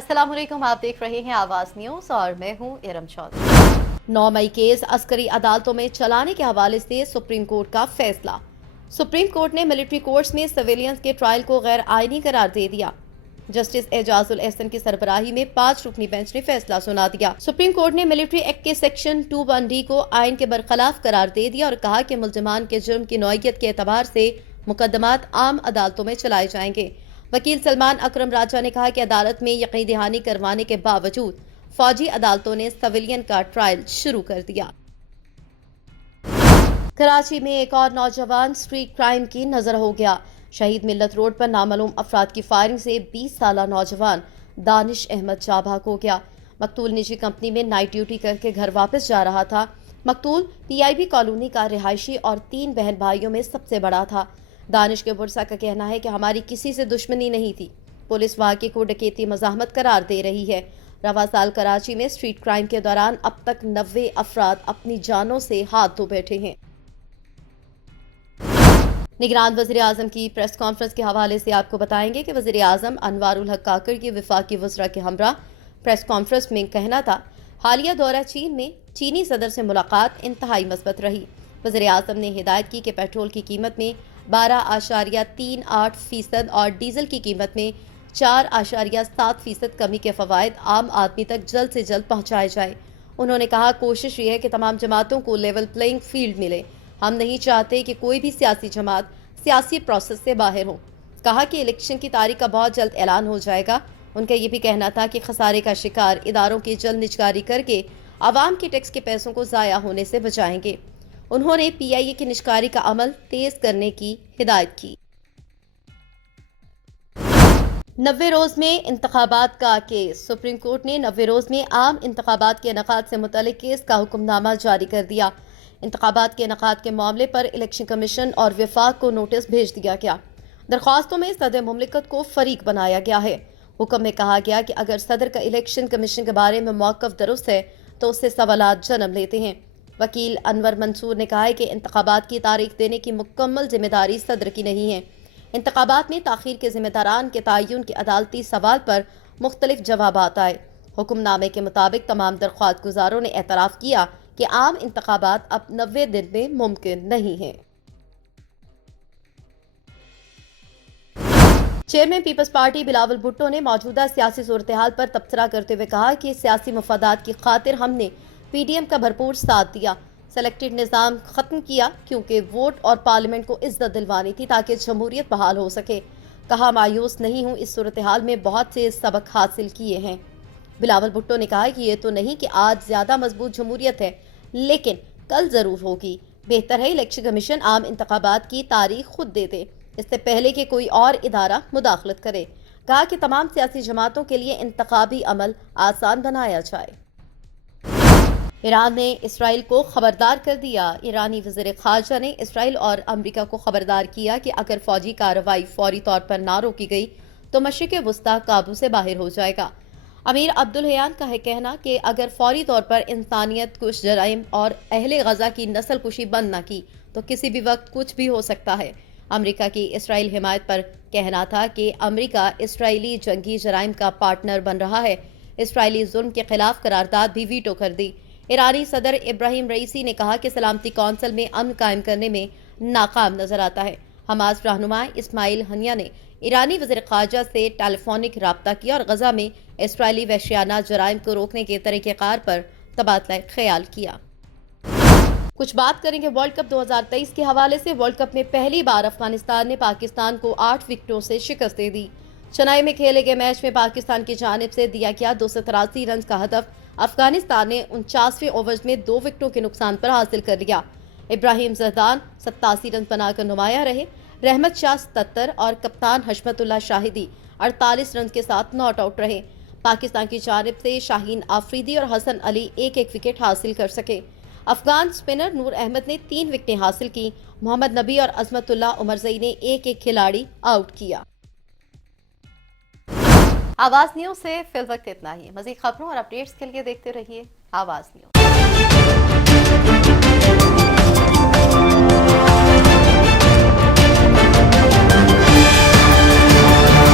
अस्सलाम वालेकुम, आप देख रहे हैं आवाज न्यूज और मैं हूं इरम चौधरी। 9 मई केस अस्करी अदालतों में चलाने के हवाले से सुप्रीम कोर्ट का फैसला। सुप्रीम कोर्ट ने मिलिट्री कोर्ट्स में सिविलियंस के ट्रायल को गैर आईनी करार दे दिया। जस्टिस एजाजुल एहसन की सरबराही में 5 रुकनी बेंच ने फैसला सुना दिया। सुप्रीम कोर्ट ने मिलिट्री एक्ट के सेक्शन 21D को आइन के बरखिलाफ करार दे दिया और कहा कि मुल्जिमान के जुर्म की नौइयत के एतबार से मुकदमात आम अदालतों में चलाए जाएंगे। वकील सलमान अकरम राजा ने कहा कि अदालत में यकीन दहानी करवाने के बावजूद फौजी अदालतों ने सिविलियन का ट्रायल शुरू कर दिया। कराची में एक और नौजवान स्ट्रीट क्राइम की नजर हो गया। शहीद मिल्लत रोड पर नामालूम अफराद की फायरिंग से 20 साला नौजवान दानिश अहमद जा भाग हो गया। मकतूल निजी कंपनी में नाइट ड्यूटी करके घर वापस जा रहा था। मकतूल PIB कॉलोनी का रिहायशी और 3 बहन भाइयों में सबसे बड़ा था। दानिश के बुरसा का कहना है कि हमारी किसी से दुश्मनी नहीं थी। पुलिस वाक़े को डकैती मज़ाहमत करार दे रही है। रवा साल कराची में स्ट्रीट क्राइम के दौरान अब तक 90 अफराद अपनी जानों से हाथ धो बैठे हैं। निगरान वज़ीर आज़म की प्रेस कॉन्फ्रेंस के हवाले से आपको बताएंगे कि वज़ीर आज़म अनवारुल हक काकड़ की वफाकी वज़रा के हमरा प्रेस कॉन्फ्रेंस में कहना था, हालिया दौरा चीन में चीनी सदर से मुलाकात इंतहाई मस्बत रही। वज़ीर आज़म ने हिदायत की कि पेट्रोल की कीमत में 12.38% और डीजल की कीमत में 4.7% कमी के फवायद आम आदमी तक जल्द से जल्द पहुँचाए जाए। उन्होंने कहा, कोशिश ये है कि तमाम जमातों को लेवल प्लेइंग फील्ड मिले। हम नहीं चाहते कि कोई भी सियासी जमात सियासी प्रोसेस से बाहर हो। कहा कि इलेक्शन की तारीख का बहुत जल्द ऐलान हो जाएगा। उनका ये भी कहना था कि खसारे का शिकार इदारों की जल्द निजकारी करके आवाम के टैक्स के पैसों को ज़ाया होने से बचाएंगे। उन्होंने PIA की निजकारी का अमल तेज करने की हिदायत की। 90 रोज में इंतखाबात का केस। सुप्रीम कोर्ट ने 90 रोज में आम इंतखाबात के इनेकाद से मुतल्लिक केस का हुक्मनामा जारी कर दिया। इंतखाबात के इनेकाद के मामले पर इलेक्शन कमीशन और वफाक को नोटिस भेज दिया गया। दरख्वास्तों में सदर मुमलिकत को फरीक बनाया गया है। हुक्म में कहा गया कि अगर सदर का इलेक्शन कमीशन के बारे में मौक़िफ़ दुरुस्त है तो उससे सवालात जन्म लेते हैं। वकील अनवर मंसूर ने कहा है कि इंतखाबात की तारीख देने की मुकम्मल जिम्मेदारी सदर की नहीं है। इंतखाबात में ताख़ीर के जिम्मेदारान के तयन के अदालती सवाल पर मुख्तलिफ जवाबात आए। हुक्मनामे के मुताबिक तमाम दरख्वास्त गुजारों ने एतराफ़ किया कि आम इंतखाबात अब 90 दिन में मुमकिन नहीं है। चेयरमैन पीपल्स पार्टी बिलावल भुट्टो ने मौजूदा सियासी सूरत हाल पर तबसरा करते हुए कहा कि सियासी मफादात की खातिर हमने PDM का भरपूर साथ दिया। सेलेक्टेड निज़ाम ख़त्म किया क्योंकि वोट और पार्लियामेंट को इज्जत दिलवानी थी ताकि जमहूरियत बहाल हो सके। कहा, मायूस नहीं हूँ, इस सूरत हाल में बहुत से सबक हासिल किए हैं। बिलावल भुट्टो ने कहा कि ये तो नहीं कि आज ज़्यादा मजबूत जमहूरियत है, लेकिन कल ज़रूर होगी। बेहतर है इलेक्शन कमीशन आम इंतखाबात की तारीख खुद दे दे, इससे पहले कि कोई और इदारा मुदाखलत करे। कहा कि तमाम सियासी जमातों के लिए इंतखाबी अमल आसान बनाया जाए। ईरान ने इसराइल को खबरदार कर दिया। ईरानी वज़ीर ख़ारजा ने इसराइल और अमरीका को खबरदार किया कि अगर फौजी कार्रवाई फौरी तौर पर ना रोकी गई तो मशरिक़ वस्ता काबू से बाहर हो जाएगा। अमीर अब्दुल हयान का है कहना कि अगर फौरी तौर पर इंसानियत कुछ जराइम और अहले गज़ा की नस्ल कुशी बंद न की तो किसी भी वक्त कुछ भी हो सकता है। अमरीका की इसराइल हिमायत पर कहना था कि अमरीका इसराइली जंगी जराइम का पार्टनर बन रहा है। इसराइली जुल्म के खिलाफ करारदाद भी वीटो कर दी। ईरानी सदर इब्राहिम रईसी ने कहा कि सलामती कौंसिल में अमन कायम करने में नाकाम नजर आता है। हमास रहनुमा इस्माइल हनिया ने ईरानी वज़ीर ख़ारजा से टेलीफोनिक राब्ता किया और गजा में इसराइली वहशियाना जराइम को रोकने के तरीक़ेकार पर तबादला ख्याल किया। कुछ बात करेंगे वर्ल्ड कप 2023 के हवाले से। वर्ल्ड कप में पहली बार अफगानिस्तान ने पाकिस्तान को 8 विकेटों से शिकस्त दे दी। चेन्नई में खेले गए मैच में पाकिस्तान की जानिब से दिया गया 283 रन का हदफ अफगानिस्तान ने 49वें ओवर्स में 2 विकेटों के नुकसान पर हासिल कर लिया। इब्राहिम जहदान 87 रन बनाकर नुमाया रहे। रहमत शाह 77 और कप्तान हशमतुल्लाह शाहिदी 48 रन के साथ नॉट आउट रहे। पाकिस्तान की जानिब से शाहीन आफरीदी और हसन अली एक एक विकेट हासिल कर सके। अफगान स्पिनर नूर अहमद ने 3 विकेटें हासिल की। मोहम्मद नबी और अजमतुल्लाह उमरजई ने एक एक खिलाड़ी आउट किया। आवाज न्यूज से फिल वक्त इतना ही। मजीद खबरों और अपडेट्स के लिए देखते रहिए आवाज न्यूज।